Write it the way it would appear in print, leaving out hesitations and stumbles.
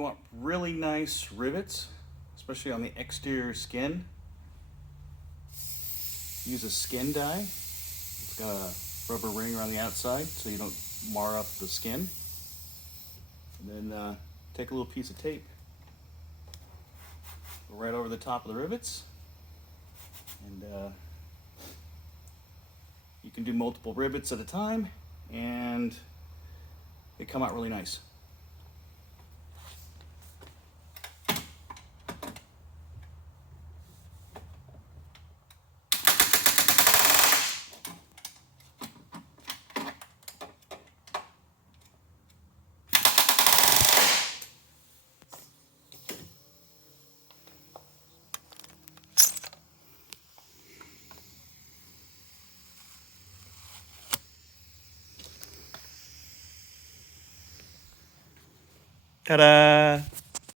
you want really nice rivets, especially on the exterior skin, use a skin die. It's got a rubber ring around the outside so you don't mar up the skin. And then take a little piece of tape, go right over the top of the rivets, and you can do multiple rivets at a time, and they come out really nice. Ta-da!